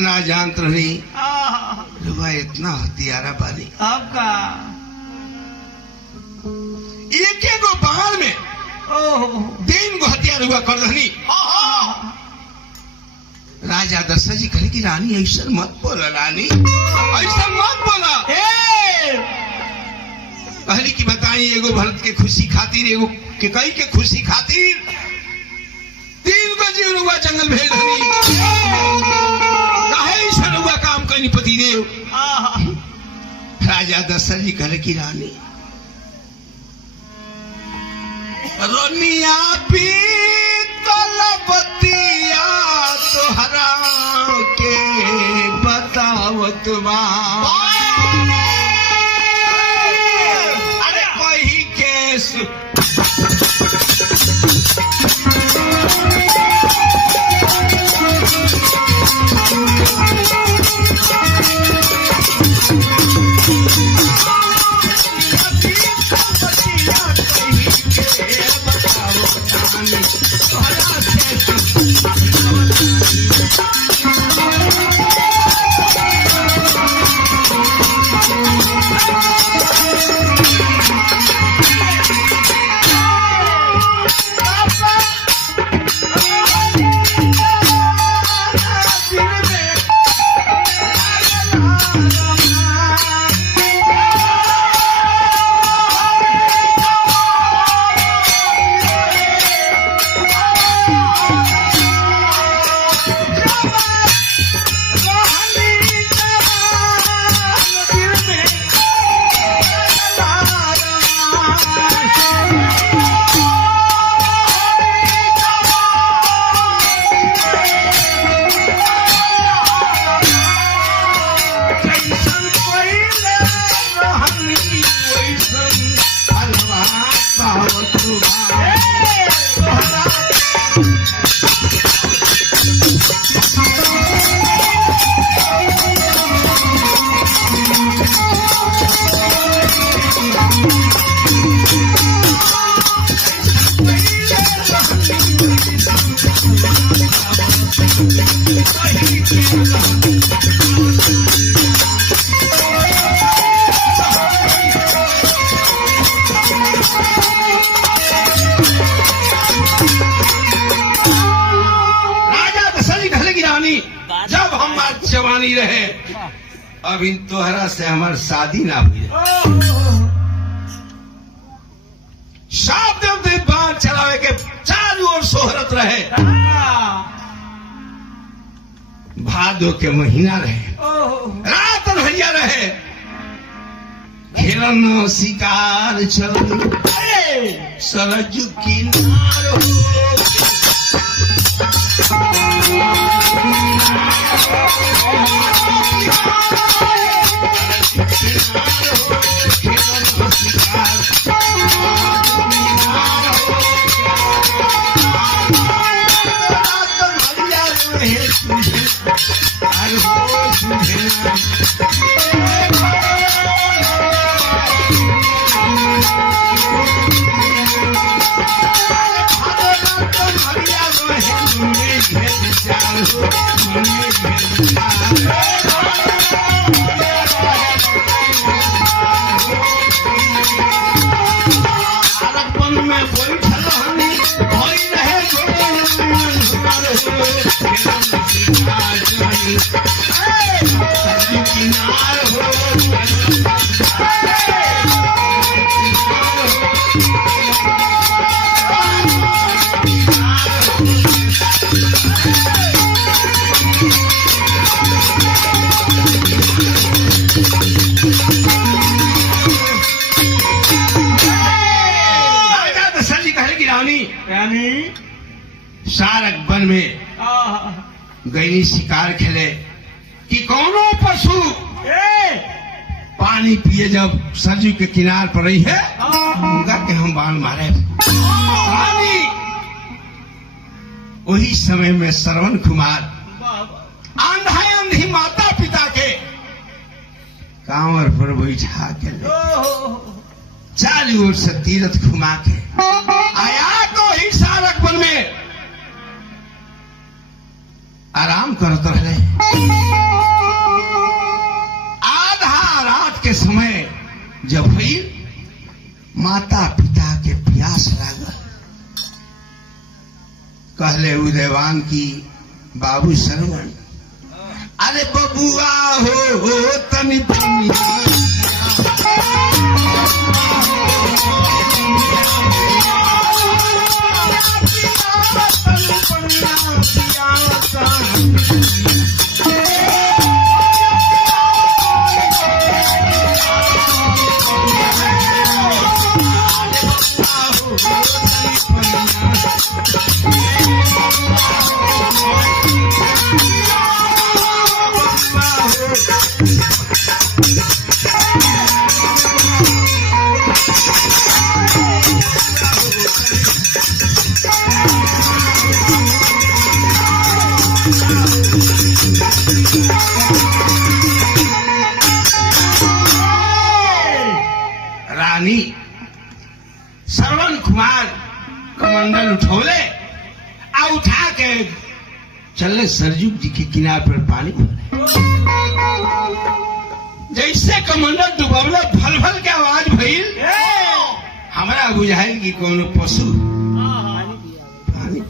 ना जानत रही रुआ इतना हथियारा बानी आपका एक गो बाहर में दिन गो हथियार हुआ कर रही। राजा दशरथ जी कहे कि रानी ऐसा मत बोला, रानी ऐसा मत बोला। कहली कि बताई एगो भरत के खुशी खातिर एगो के कई के खुशी खातिर 3 गो जीव रुआ जंगल भेज रही। ऐसा रुआ काम करनी पति देव। राजा दशरथ जी कहे कि रानी रोनिया पीतल बतिया तोहरा के बतावत बा। अरे कोई केस जब हमार जवानी रहे अब इन तोहरा से हमार शादी ना हुई। साफ देव बाण चलावे के चारों ओर सोहरत रहे। भादो के महीना रहे, रात भैया रहे, खेलन शिकार चल सरजू किनार सारक वन में गईनी शिकार खेले कि कौनो पशु पानी पिए जब सरजू के किनार पर रही है उनका के हम बाण मारे पानी। वही समय में श्रवण कुमार आंधा अंधी माता पिता के कांवर पर बैठा के चारों ओर से तीर्थ घुमा के आया तो ही सारक वन में आराम आराम करत रहे। आधा रात के समय जब भइल माता पिता के प्यास लागल, कहले उदयवान की बाबू श्रवण, अरे बबुआ हो तनी पनिया रानी श्रवण कुमार कमंडल उठौले आ उठा के चले सरजू जी के किनारे पर पानी भरे। जैसे कमंडल डुबवले भल भल के आवाज भइल, हमरा बुझाइल कि कोनो पशु पानी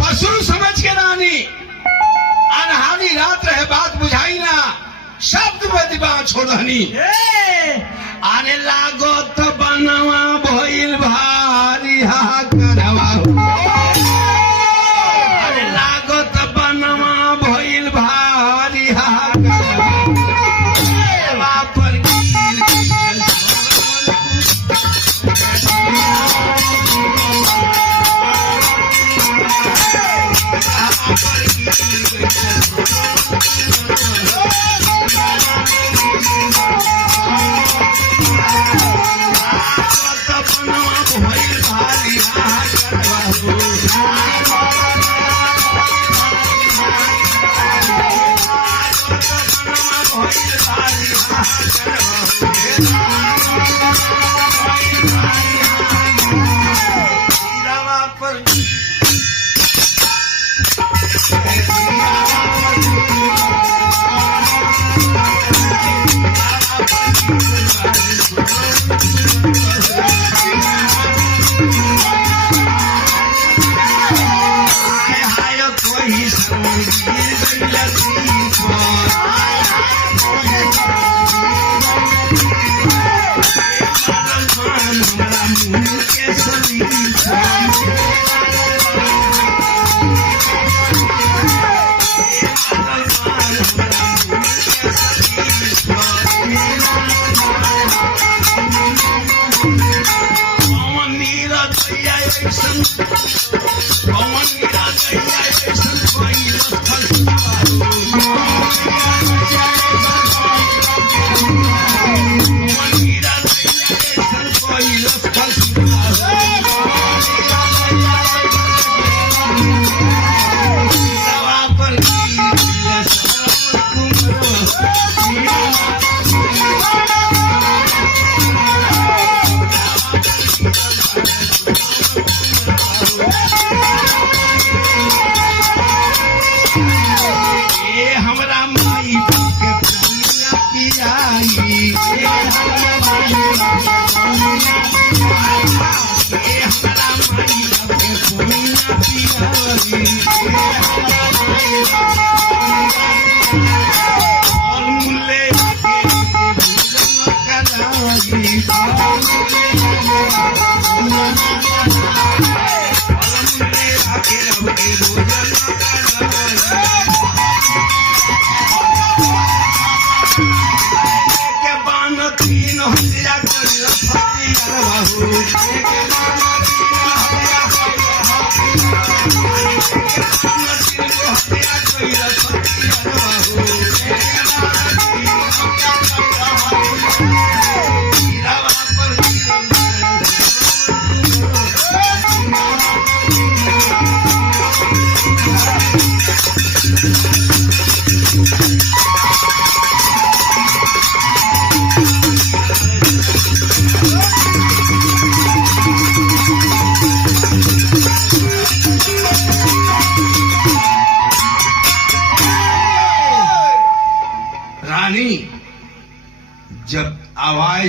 पशु समझ के रानी अनहानी रात रहे बात बुझाई ना, शब्द बदिबा छोड़नी। आने लागो तो बनवा भइल भारी हाकरवा, अरे लागो तो बनवा भइल भारी हाकरवा, पर गिर Thank you.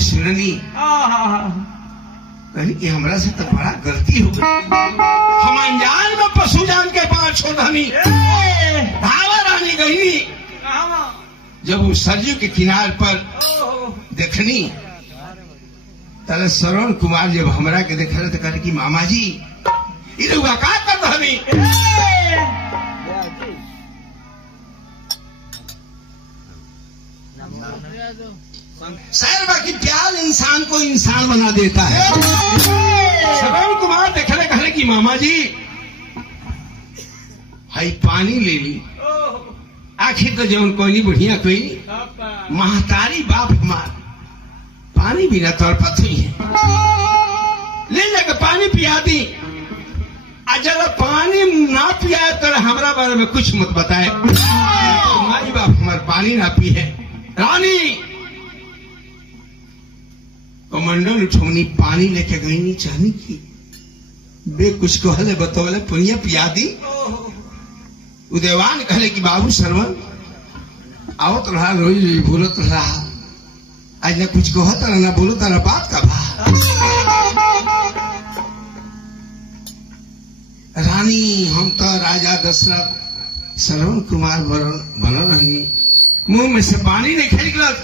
सुननी कही कि हमरा से तो बड़ा गलती हो गई, हम अनजान में पशु जान के पांव छोड़ दनी। धावा रानी गई, जब वो सरयू के किनार पर देखनी तले श्रवण कुमार जब हमरा के देख रहे तो कहे कि मामा जी ये लोग का कर दनी। शायद बाकी प्यार इंसान को इंसान बना देता है। श्रवण कुमार देख रहे कहे कि मामा जी हाई पानी ले ली, आखिर तो जौन कोई नहीं बढ़िया कोई नहीं, महतारी बाप हमार पानी बिना तड़पत हुई है, ले जाकर पानी पिया दी। जब पानी ना पिया तो हमारा बारे में कुछ मत बताए, तो माई बाप हमारे पानी ना पी है। रानी कमंडल उठौनी पानी लेके गई नहीं चाहनी की बे कुछ कहले बतौले पुनिया पिया दी। उदयवान कहले कि बाबू श्रवण आओ तो रहा रोज रोज बोलत रहा, आज ना कुछ कहत ना बोलो तारा बात का भा। रानी हम तो राजा दशरथ श्रवण कुमार बनल रहनी, मुंह में से पानी नहीं निकल,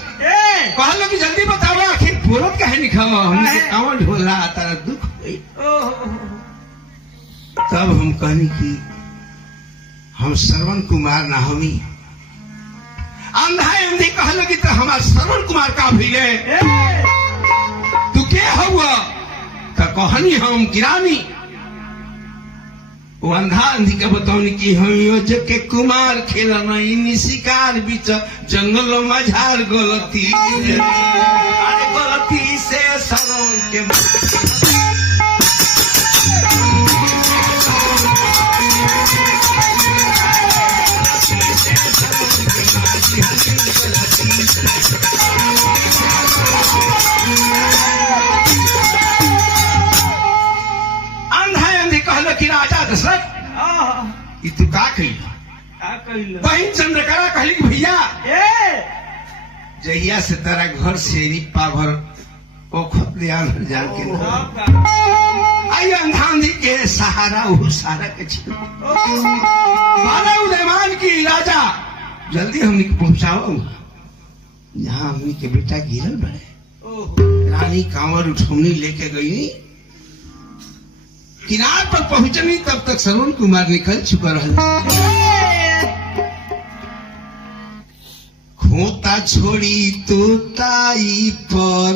कहलो कि जल्दी बताओ आखिर बोलत काहे नहीं खाओ, हमने कांवर ढोला तारा दुख हुई। तब हम कहनी कि हम श्रवण कुमार ना हमी। अंधा अंधी कहलो कि तो हमार श्रवण कुमार का भी गए, तू क्या हुआ तो कहनी हम किरानी। वो अंधा अंधी के बताओनी कि हम के कुमार खेला नहीं शिकार बीच जंगल मझार गलती गलती से श्रवण के कहलो कि राजा दशरथ ये तू का कही। बहन चंद्रकला कहली कि भैया जहिया से तेरा घर से रिप्पा भर ओ खपलियान हर जान के आई अंधांधी के सहारा वो सारा के मारा उदयमान की राजा जल्दी हमने पहुंचाओ जहाँ हमने के बेटा गिरल बड़े। रानी कांवर उठौनी लेके गई, किनार पर पहुंचनी तब तक श्रवण कुमार निकल चुका रहा। खोता छोड़ी तो ताई पर